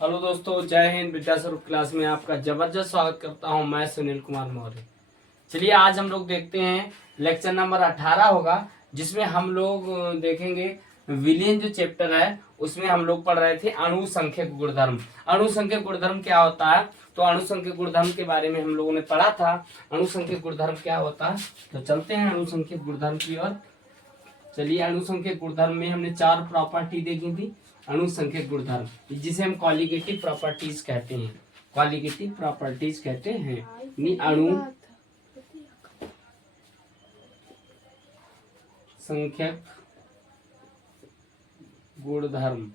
Hello दोस्तों, जय हिंद। विद्या स्वरूप क्लास में आपका जबरदस्त स्वागत करता हूं। मैं सुनील कुमार मौर्य। चलिए आज हम लोग देखते हैं लेक्चर नंबर 18 होगा, जिसमें हम लोग देखेंगे विलियन जो चैप्टर है उसमें हम लोग पढ़ रहे थे अणुसंख्यक गुणधर्म। अणुसंख्यक गुणधर्म क्या होता है, तो अणुसंख्यक गुणधर्म के बारे में हम लोगों ने पढ़ा था। अणुसंख्यक गुणधर्म क्या होता है, तो चलते हैं अणुसंख्यक गुणधर्म की ओर। चलिए अणुसंख्यक गुणधर्म में हमने 4 प्रॉपर्टी देखी थी। अणुसंख्यक गुणधर्म जिसे हम क्वालिटेटिव प्रॉपर्टीज कहते हैं, क्वालिटेटिव प्रॉपर्टीज कहते हैं। अणु संख्यक गुणधर्म।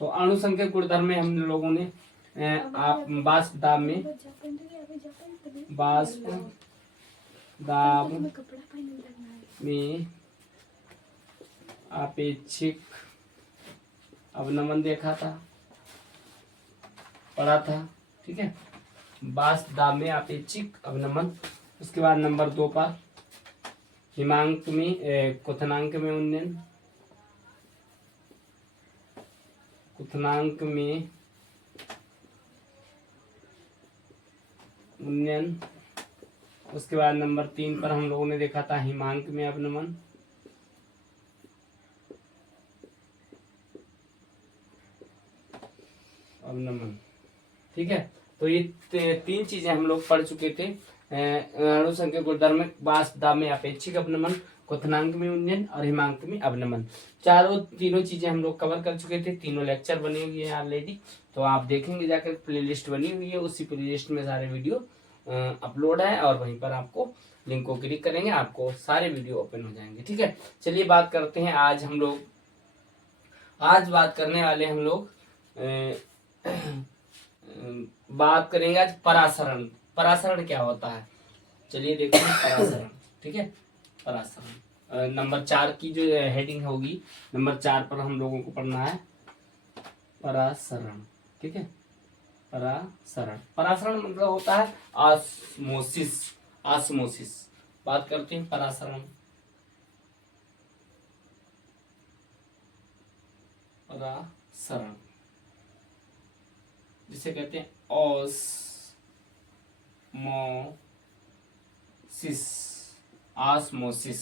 तो अणुसंख्यक गुणधर्म में हम लोगों ने आप वाष्प दाब में आपेक्षिक अवनमन देखा था, पढ़ा था। ठीक है, वाष्प दाब में आपेक्षिक अवनमन। उसके बाद नंबर 2 पर हिमांक में क्वथनांक में उन्नयन, क्वथनांक में उन्नयन। उसके बाद नंबर 3 पर हम लोगों ने देखा था हिमांक में अवनमन। ठीक है, तो ये 3 चीजें हम लोग पढ़ चुके थे। अणुसंख्यक गुणधर्म में वाष्प दाब में अपेक्षिक अवनमन, क्वथनांक में उन्नयन और हिमांक में अवनमन। तीनों चीजें हम लोग कवर कर चुके थे। तीनों लेक्चर बने हुए हैं ऑलरेडी, तो आप देखेंगे जाकर प्लेलिस्ट बनी हुई है, उसी प्लेलिस्ट में सारे वीडियो अपलोड है और वहीं पर आपको लिंक को क्लिक करेंगे, आपको सारे वीडियो ओपन हो जाएंगे। ठीक है, चलिए बात करते हैं। आज बात करने वाले हम लोग बात करेंगे आज परासरण। परासरण क्या होता है, चलिए देखते हैं परासरण। ठीक है, परासरण नंबर 4 की जो हेडिंग होगी, नंबर 4 पर हम लोगों को पढ़ना है परासरण। ठीक है, परासरण। परासरण मतलब होता है ऑस्मोसिस। ऑस्मोसिस बात करते हैं परासरण। परासरण जिसे कहते हैं ऑस्मोसिस। ऑस्मोसिस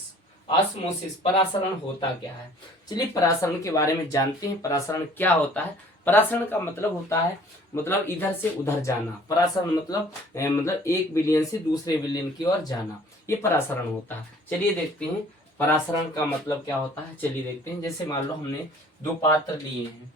ऑस्मोसिस परासरण होता क्या है, चलिए परासरण के बारे में जानते हैं। परासरण क्या होता है, परासरण का मतलब होता है मतलब इधर से उधर जाना। परासरण मतलब एक विलयन से दूसरे विलयन की ओर जाना, ये परासरण होता है। चलिए देखते हैं परासरण का मतलब क्या होता है। चलिए देखते हैं, जैसे मान लो हमने 2 पात्र लिए हैं।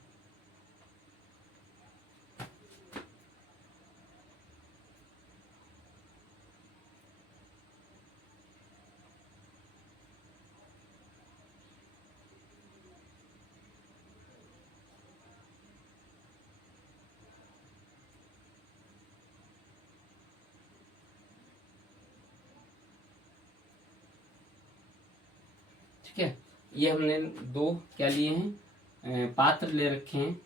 ठीक है, ये हमने 2 क्या लिए हैं, पात्र ले रखे हैं।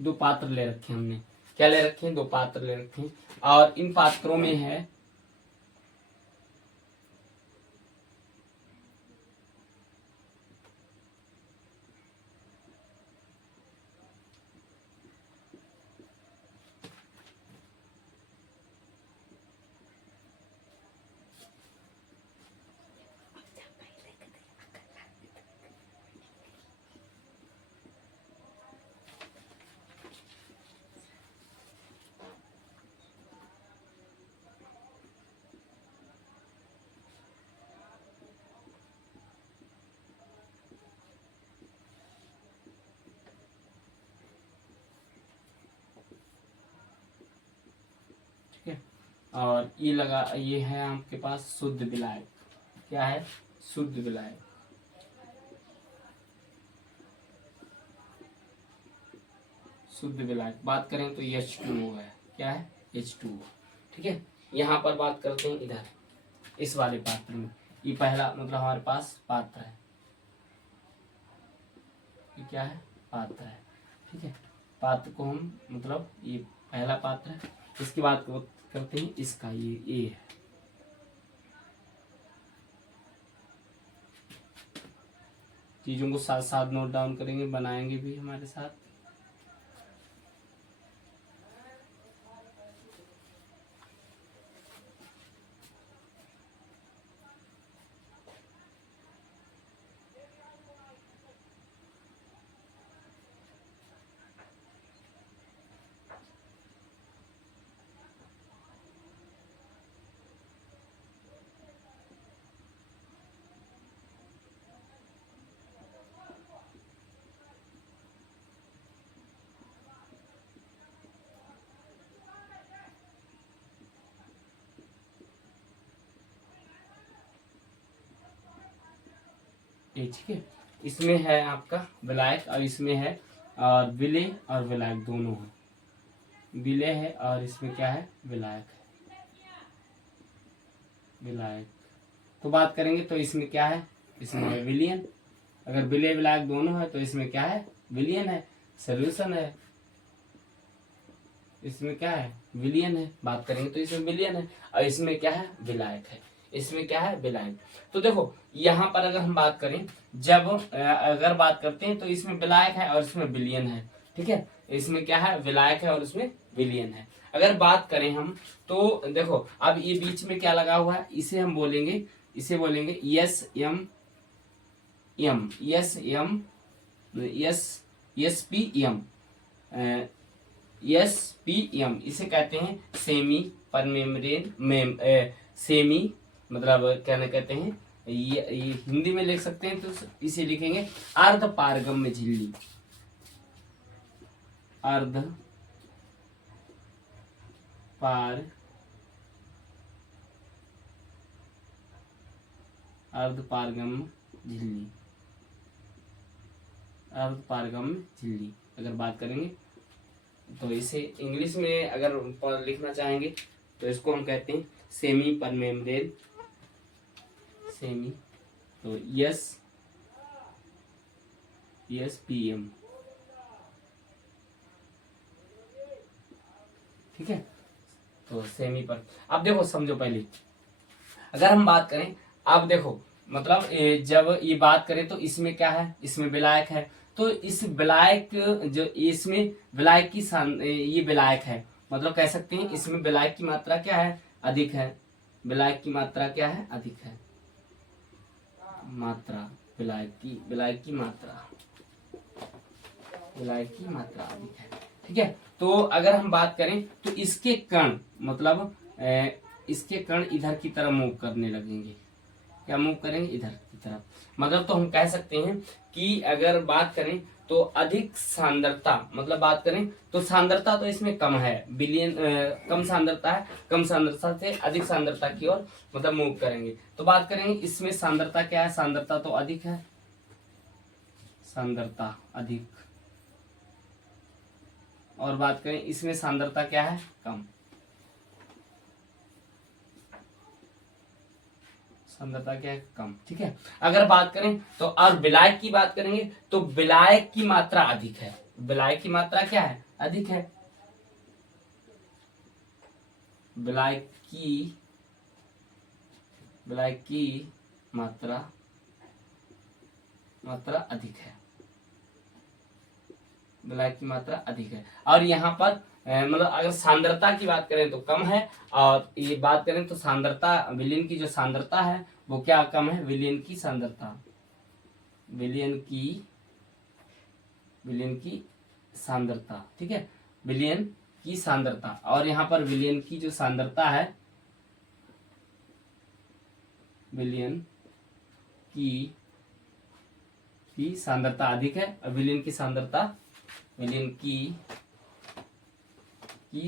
दो पात्र ले रखे हैं हमने, क्या ले रखे हैं, 2 पात्र ले रखे हैं। और इन पात्रों में है और ये है आपके पास शुद्ध विलायक। क्या है, शुद्ध विलायक। शुद्ध विलायक बात करें तो H2O है। क्या है, H2O। ठीक है, यहाँ पर बात करते हैं इधर इस वाले पात्र में। ये पहला मतलब हमारे पास पात्र है, ये क्या है, पात्र है। ठीक है, पात्र को हम मतलब ये पहला पात्र है। इसकी बात करते हैं, इसका ये ए है। चीजों को साथ साथ नोट डाउन करेंगे, बनाएंगे भी हमारे साथ। ये ठीक है। इसमें है आपका विलायक और इसमें है और विलय और विलायक दोनों है। विलय है और इसमें क्या है, विलायक है। विलायक तो बात करेंगे तो इसमें क्या है, इसमें है विलियन। अगर विलय विलायक दोनों है तो इसमें क्या है, विलियन है। सोल्यूशन है, इसमें क्या है, विलियन है। बात करेंगे तो इसमें विलियन है और इसमें क्या है, विलायक है। इसमें क्या है, विलायक। तो देखो यहाँ पर अगर हम बात करें, जब अगर बात करते हैं तो इसमें विलायक है और इसमें विलियन है। ठीक है, इसमें क्या है, विलायक है और इसमें विलियन है। अगर बात करें हम तो देखो अब ये बीच में क्या लगा हुआ है, इसे हम बोलेंगे, इसे बोलेंगे S M M, S M, S P M, S P M. इसे कहते हैं सेमी परमेम्ब्रेन सेमी, मतलब क्या ना कहते हैं, ये हिंदी में लिख सकते हैं तो इसे लिखेंगे अर्ध पारगम्य झिल्ली। अर्ध पार अर्धपारगम्य झिल्ली, अर्धपारगम्य झिल्ली। अगर बात करेंगे तो इसे इंग्लिश में अगर लिखना चाहेंगे तो इसको हम कहते हैं सेमी परमेम्ब्रेन, सेमी, तो यस पी एम। ठीक है, तो सेमी पर। अब देखो समझो, पहले अगर हम बात करें, अब देखो मतलब जब ये बात करें तो इसमें क्या है, इसमें विलायक है। तो इस विलायक, जो इसमें विलायक की ये विलायक है, मतलब कह सकते हैं इसमें विलायक की मात्रा क्या है, अधिक है। विलायक की मात्रा क्या है, अधिक है। मात्रा विलायक की मात्रा, विलायक की मात्रा अधिक है। ठीक है, तो अगर हम बात करें तो इसके कण, मतलब इसके कण इधर की तरफ मूव करने लगेंगे। क्या मूव करेंगे, इधर की तरफ। मतलब तो हम कह सकते हैं कि अगर बात करें तो अधिक सांद्रता, मतलब बात करें तो सांद्रता तो इसमें कम है, बिलियन कम सांद्रता है, कम सांद्रता से अधिक सांद्रता की ओर मतलब मूव करेंगे। तो बात करेंगे इसमें सांद्रता क्या है, सांद्रता तो अधिक है, सांद्रता अधिक। और बात करें इसमें सांद्रता क्या है, कम, सांद्रता क्या है, कम। ठीक है, अगर बात करें तो और विलायक की बात करेंगे तो विलायक की मात्रा अधिक है। विलायक की मात्रा क्या है, अधिक है। विलायक की मात्रा अधिक है। विलायक की मात्रा अधिक है। और यहाँ पर मतलब अगर सांद्रता की बात करें तो कम है, और ये बात करें तो सांद्रता, विलयन की जो सांद्रता है वो क्या कम है, विलयन की सांद्रता, विलयन की सांद्रता। ठीक है, विलयन की सांद्रता। और यहाँ पर विलयन की जो सांद्रता है, विलयन की सांद्रता अधिक है और विलयन की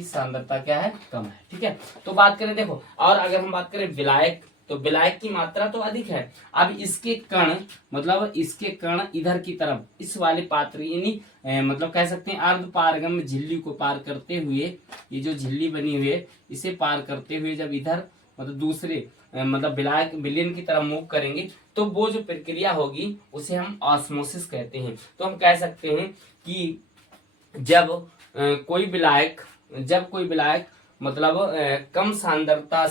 सांद्रता क्या है, कम है। ठीक है, तो बात करें देखो, और अगर हम बात करें विलायक, तो विलायक की मात्रा तो अधिक है। अब इसके कण, मतलब इसके कण इधर की तरफ, इस वाले पात्र यानी मतलब कह सकते हैं अर्धपारगम्य झिल्ली को पार करते हुए, ये जो झिल्ली बनी हुई है इसे पार करते हुए जब इधर मतलब दूसरे मतलब विलायक विलयन की तरफ मूव करेंगे तो वो जो प्रक्रिया होगी उसे हम ऑस्मोसिस कहते हैं। तो हम कह सकते हैं कि जब कोई विलायक जब कोई विलायक मतलब कम सांद्रता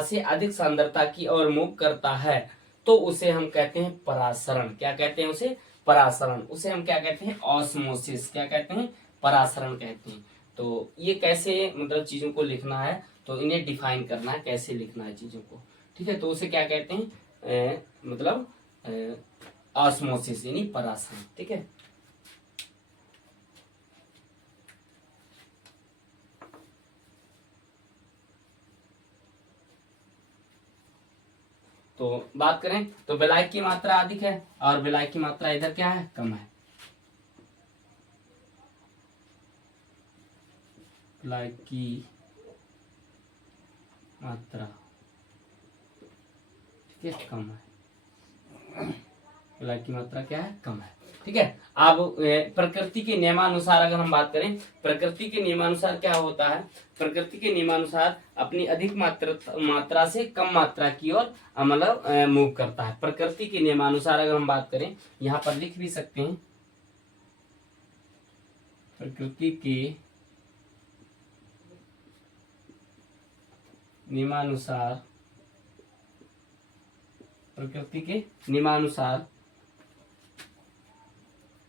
से अधिक सांद्रता की ओर मूव करता है तो उसे हम कहते हैं परासरण। क्या कहते हैं उसे? परासरण। उसे हम क्या कहते हैं? ऑस्मोसिस। क्या कहते हैं? परासरण कहते हैं। तो ये कैसे मतलब चीजों को लिखना है, तो इन्हें डिफाइन करना है, कैसे लिखना है चीजों को। ठीक है, तो उसे क्या कहते हैं? मतलब ऑस्मोसिस यानी परासरण। ठीक है, तो बात करें तो विलायक की मात्रा अधिक है और विलायक की मात्रा इधर क्या है? कम है। विलायक की मात्रा ठीक है कम है। विलायक की मात्रा क्या है? कम है। ठीक है, अब प्रकृति के नियमानुसार अगर हम बात करें, प्रकृति के नियमानुसार क्या होता है? प्रकृति के नियमानुसार अपनी अधिक मात्रा से कम मात्रा की ओर मतलब मूव करता है। प्रकृति के नियमानुसार अगर हम बात करें, यहाँ पर लिख भी सकते हैं, प्रकृति के नियमानुसार, प्रकृति के नियमानुसार,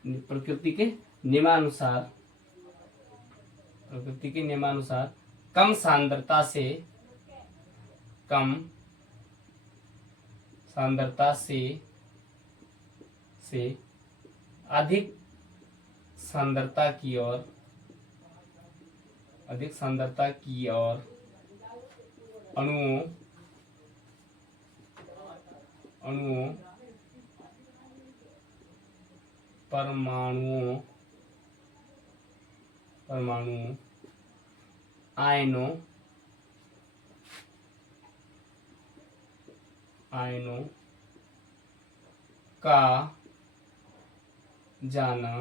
प्रकृति के नियमानुसार, प्रकृति के नियमानुसार कम सांद्रता से, कम सांद्रता से अधिक सांद्रता की ओर, अधिक सांद्रता की ओर अणुओं परमाणुओं आयनों का जाना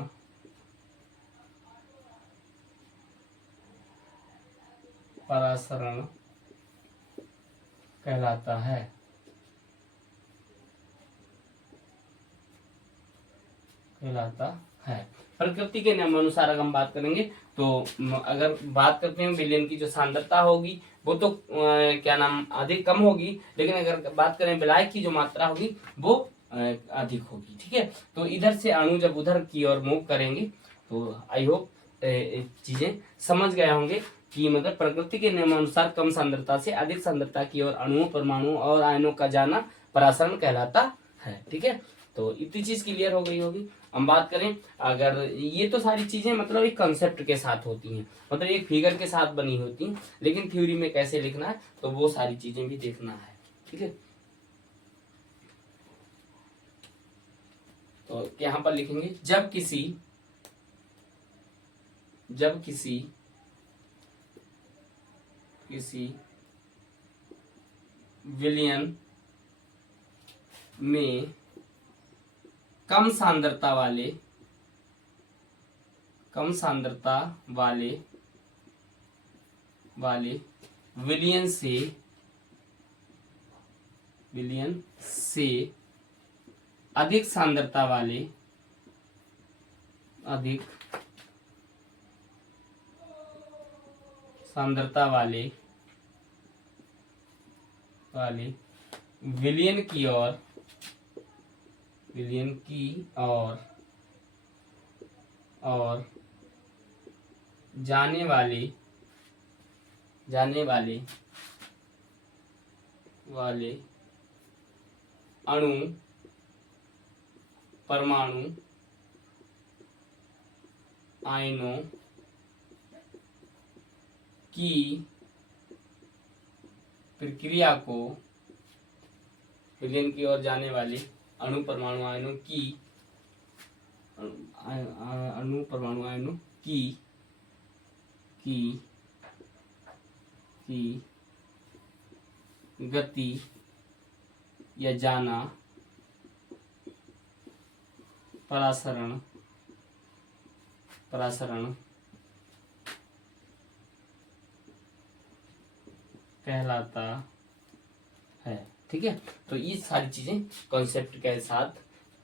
परासरण कहलाता है। प्रकृति के नियमानुसार अगर हम बात करेंगे तो अगर बात करते हैं विलयन की जो सांद्रता होगी वो तो क्या नाम अधिक कम होगी, लेकिन अगर बात करें विलायक की जो मात्रा होगी वो अधिक होगी। ठीक है, तो इधर से अणु जब उधर की ओर मूव करेंगे तो आई होप चीजें समझ गए होंगे कि मतलब प्रकृति के नियमानुसार कम सांद्रता से अधिक सांद्रता की ओर अणुओं, परमाणुओं और आयनों का जाना परासरण कहलाता है। ठीक है, तो इतनी चीज क्लियर हो गई होगी। हम बात करें अगर ये तो सारी चीजें मतलब एक कंसेप्ट के साथ होती हैं, मतलब एक फिगर के साथ बनी होती हैं, लेकिन थ्योरी में कैसे लिखना है तो वो सारी चीजें भी देखना है। ठीक है, तो यहाँ पर लिखेंगे जब किसी विलयन में कम सांद्रता वाले विलयन से अधिक सांद्रता वाले विलयन की ओर जाने वाले अणु, परमाणु, आयनों की प्रक्रिया को, विलयन की ओर जाने वाले अणु, परमाणु, आयनों की गति या जाना परासरण कहलाता है। ठीक है, तो ये सारी चीजें कॉन्सेप्ट के साथ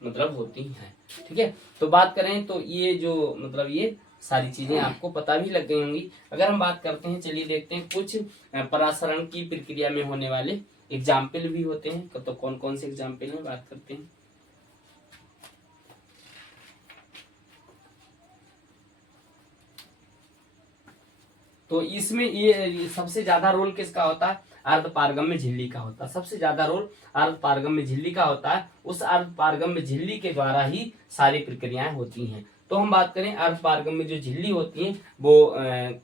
मतलब होती हैं। ठीक है, तो बात करें तो ये जो मतलब ये सारी चीजें आपको पता भी लग गई होंगी। अगर हम बात करते हैं, चलिए देखते हैं कुछ परासरण की प्रक्रिया में होने वाले एग्जाम्पल भी होते हैं। तो कौन कौन से एग्जाम्पल है बात करते हैं। तो इसमें ये सबसे ज्यादा रोल किसका होता है, अर्धपारगम्य झिल्ली का होता है। सबसे ज्यादा रोल अर्धपारगम्य झिल्ली का होता है। उस अर्धपारगम्य झिल्ली के द्वारा ही सारी प्रक्रियाएं होती हैं। तो हम बात करें अर्धपारगम्य जो झिल्ली होती है वो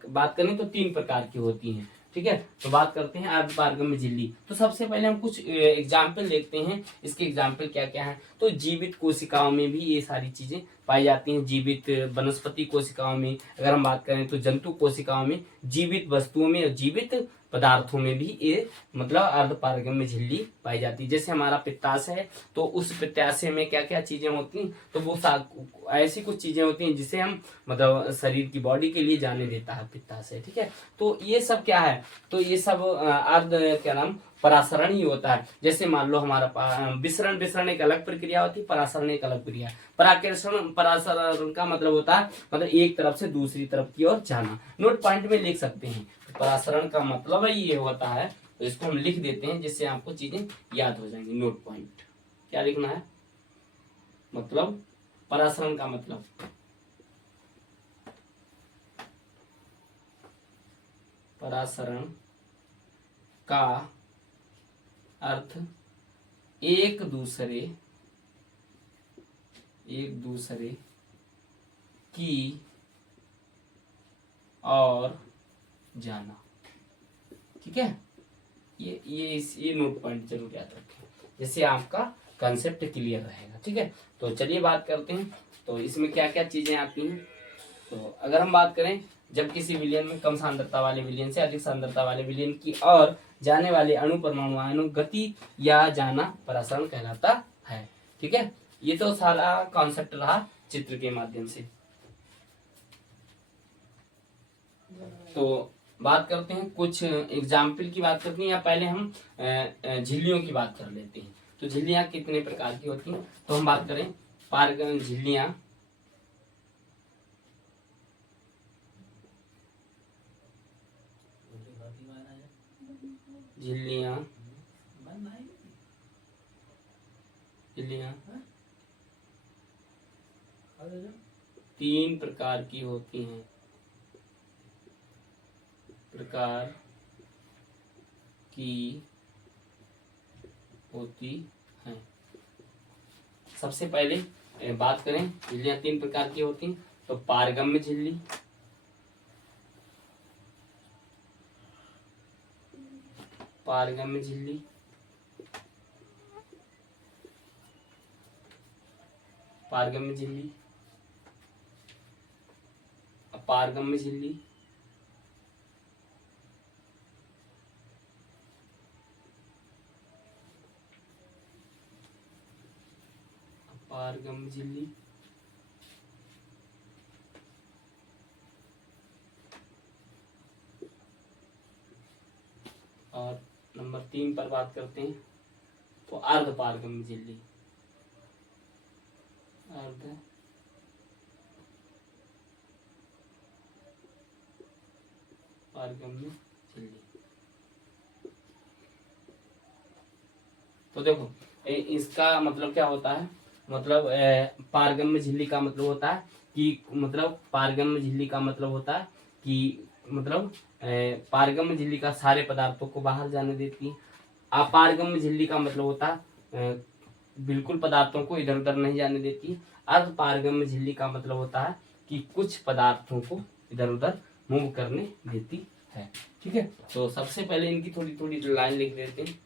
बात करें तो 3 प्रकार की होती हैं। ठीक है, तो बात करते हैं अर्धपारगम्य झिल्ली। तो सबसे पहले हम कुछ एग्जाम्पल देखते हैं। इसके एग्जाम्पल क्या क्या है। तो जीवित कोशिकाओं में भी ये सारी चीजें पाई जाती हैं। जीवित वनस्पति कोशिकाओं में अगर हम बात करें तो जंतु कोशिकाओं में, जीवित वस्तुओं में और जीवित पदार्थों में भी ये मतलब अर्धपारगम्य झिल्ली पाई जाती है। जैसे हमारा पित्ताशय है, तो उस पित्ताशय में क्या क्या चीजें होती हैं, तो वो ऐसी कुछ चीजें होती हैं जिसे हम मतलब शरीर की बॉडी के लिए जाने देता है पित्ताशय। ठीक है, तो ये सब क्या है, तो ये सब अर्ध क्या नाम परासरण ही होता है। जैसे मान लो हमारा विसरण, विसरण एक अलग प्रक्रिया होती है, परासरण एक अलग प्रक्रिया। पराकर्षण, परासरण का मतलब होता है मतलब एक तरफ से दूसरी तरफ की ओर जाना। नोट पॉइंट में लिख सकते हैं। परासरण का मतलब ही ये होता है, तो इसको हम लिख देते हैं जिससे आपको चीजें याद हो जाएंगी। नोट पॉइंट क्या लिखना है, मतलब परासरण का मतलब परासरण का अर्थ एक दूसरे की और जाना। ठीक है, ये नोट पॉइंट जरूर याद रखें, जिससे आपका कंसेप्ट क्लियर रहेगा। ठीक है, तो चलिए बात करते हैं। तो इसमें क्या क्या चीजें आती हैं। तो अगर हम बात करें, जब किसी विलयन में कम सांद्रता वाले विलयन से अधिक सांद्रता वाले विलयन की ओर जाने वाले अणु परमाणु आयनों गति या जाना परासरण कहलाता है। ठीक है, ये तो सारा कॉन्सेप्ट रहा चित्र के माध्यम से। तो बात करते हैं कुछ एग्जाम्पल की बात करते हैं, या पहले हम झिल्लियों की बात कर लेते हैं। तो झिल्लियां कितने प्रकार की होती हैं, तो हम बात करें पारगम्य झिल्लियां, झिल्लियां 3 प्रकार की होती हैं। प्रकार की होती हैं। सबसे पहले बात करें, झिल्लियां 3 प्रकार की होती हैं। तो पारगम्य झिल्ली, पारगम्य झिल्ली, पारगम्य झिल्ली, अपारगम्य झिल्ली, अपारगम्य झिल्ली, और नंबर 3 पर बात करते हैं तो अर्धपारगम्य झिल्ली, अर्धपारगम्य झिल्ली। तो देखो इसका मतलब क्या होता है, मतलब पारगम्य झिल्ली का मतलब होता है कि मतलब पारगम्य झिल्ली का मतलब होता है कि मतलब पारगम्य झिल्ली का सारे पदार्थों को बाहर जाने देती है। अपारगम्य झिल्ली का मतलब होता है बिल्कुल पदार्थों को इधर उधर नहीं जाने देती। अर्धपारगम्य झिल्ली का मतलब होता है कि कुछ पदार्थों को इधर उधर मूव करने देती है। ठीक है, तो सबसे पहले इनकी थोड़ी थोड़ी लाइन लिख देते हैं।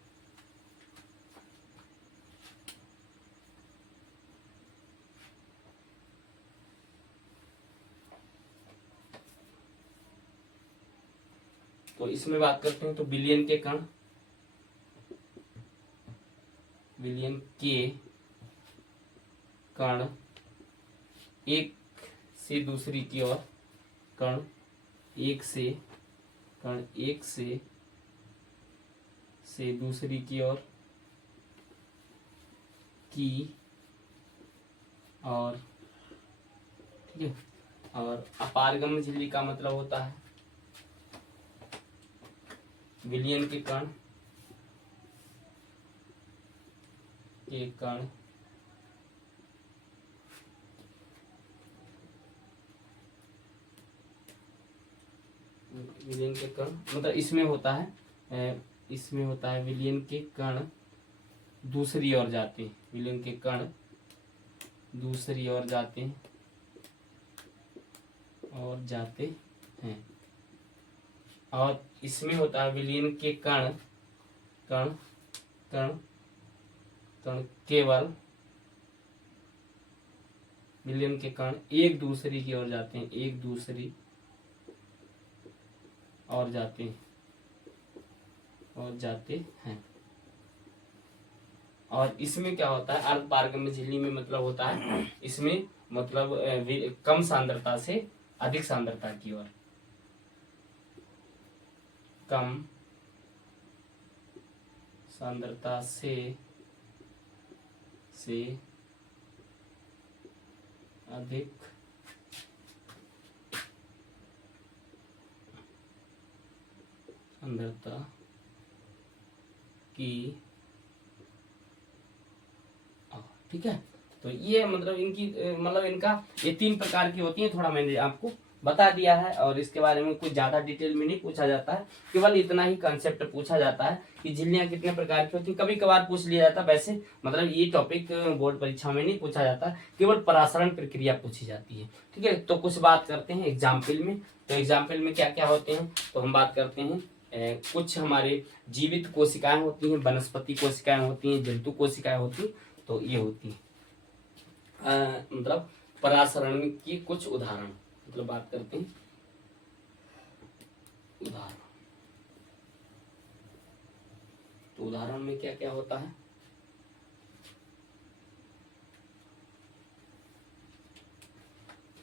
तो इसमें बात करते हैं तो विलयन के कण, विलयन के कण एक से दूसरी की ओर, कण एक से दूसरी की ओर की और, ठीक है, और अपारगम्य झिल्ली का मतलब होता है विलयन के कण विलयन के कण मतलब इसमें होता है विलयन के कण दूसरी ओर जाते हैं, विलयन के कण दूसरी ओर जाते हैं और इसमें होता है विलयन के कण कण कण कण केवल विलयन के कण एक दूसरी की ओर जाते हैं, एक दूसरी और जाते हैं। और इसमें क्या होता है अर्धपारगम्य झिल्ली में मतलब होता है इसमें मतलब कम सांद्रता से अधिक सांद्रता की ओर, कम सांद्रता से अधिक सांद्रता की, ठीक है। तो ये मतलब इनकी मतलब इनका ये 3 प्रकार की होती है, थोड़ा मैंने आपको बता दिया है और इसके बारे में कुछ ज्यादा डिटेल में नहीं पूछा जाता है, केवल इतना ही कंसेप्ट पूछा जाता है कि झिल्लियां कितने प्रकार की होती हैं। कभी कभार पूछ लिया जाता है, वैसे मतलब ये टॉपिक बोर्ड परीक्षा में नहीं पूछा जाता, केवल परासरण प्रक्रिया पूछी जाती है, ठीक है। तो कुछ बात करते हैं एग्जाम्पल में। तो एग्जाम्पल में क्या क्या होते हैं, तो हम बात करते हैं कुछ हमारे जीवित कोशिकाएं होती हैं, वनस्पति कोशिकाएं होती हैं, जंतु कोशिकाएं होती हैं। तो ये होती है मतलब परासरण की कुछ उदाहरण, मतलब बात करते हैं उदाहरण। तो उदाहरण में क्या क्या होता है,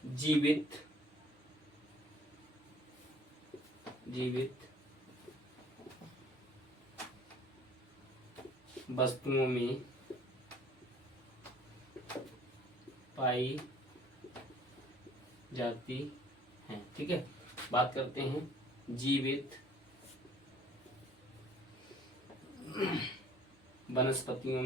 जीवित वस्तुओं में पाई जाती हैं, ठीक है। बात करते हैं जीवित वनस्पतियों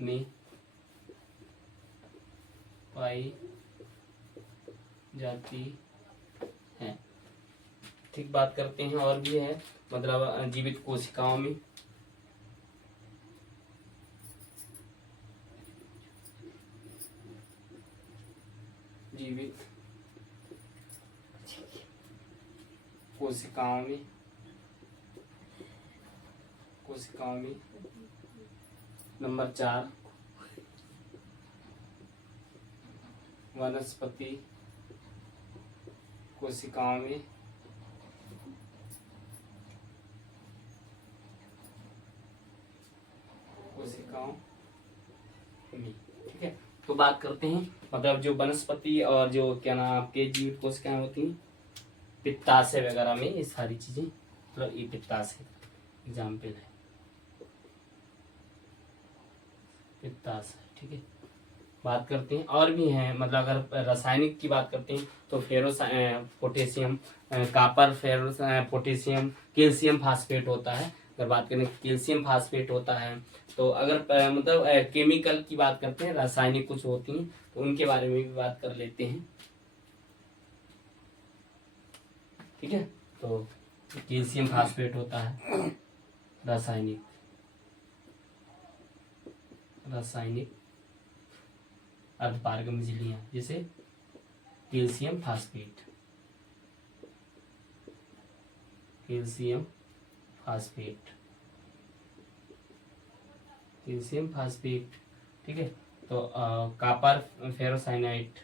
में पाई जाती है, ठीक। बात करते हैं और भी है मतलब जीवित कोशिकाओं में नंबर 4 वनस्पति कोशिकाओं में ठीक है। तो बात करते हैं मतलब जो वनस्पति और जो क्या नाम आपके जीवित कोशिकाएं होती हैं, पित्ताशय वगैरह में ये सारी चीजें, मतलब ये पित्ताशय एग्जाम्पल है, पित्ताशय, ठीक है। बात करते हैं और भी हैं मतलब अगर रासायनिक की बात करते हैं तो potassium copper, potassium, calcium phosphate होता है। अगर बात करें कैल्शियम फास्फेट होता है, तो अगर मतलब केमिकल की बात करते हैं, रासायनिक कुछ होती हैं तो उनके बारे में भी बात कर लेते हैं, ठीक है। तो कैल्शियम फास्फेट होता है रासायनिक अर्धपारगम्य झिल्लियां, जैसे कैल्शियम फास्फेट, ठीक है। तो कापर फेरोसाइनाइट,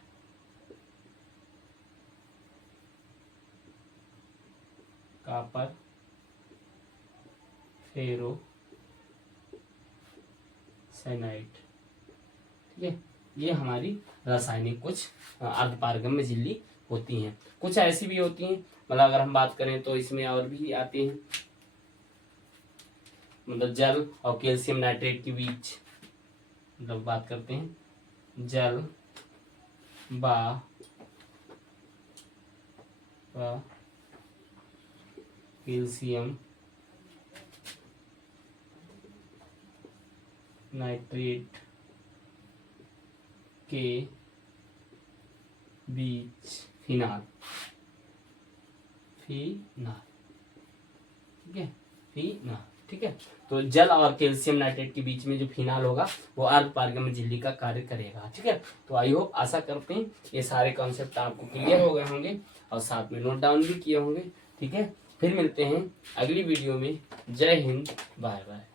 ठीक है। ये हमारी रासायनिक कुछ अर्धपारगम्य झिल्ली होती हैं, कुछ ऐसी भी होती हैं, मतलब अगर हम बात करें तो इसमें और भी आती हैं, मतलब जल और कैल्शियम नाइट्रेट के बीच, मतलब बात करते हैं जल व कैल्शियम नाइट्रेट के बीच फिनाल, ठीक है, फिनाल, ठीक है। तो जल और कैल्शियम नाइट्रेट के बीच में जो फिनाल होगा वो अर्ध पारगम्य झिल्ली का कार्य करेगा, ठीक है। तो आई होप, आशा करते हैं ये सारे कॉन्सेप्ट आपको क्लियर हो गए होंगे और साथ में नोट डाउन भी किए होंगे, ठीक है। फिर मिलते हैं अगली वीडियो में। जय हिंद, बाय बाय।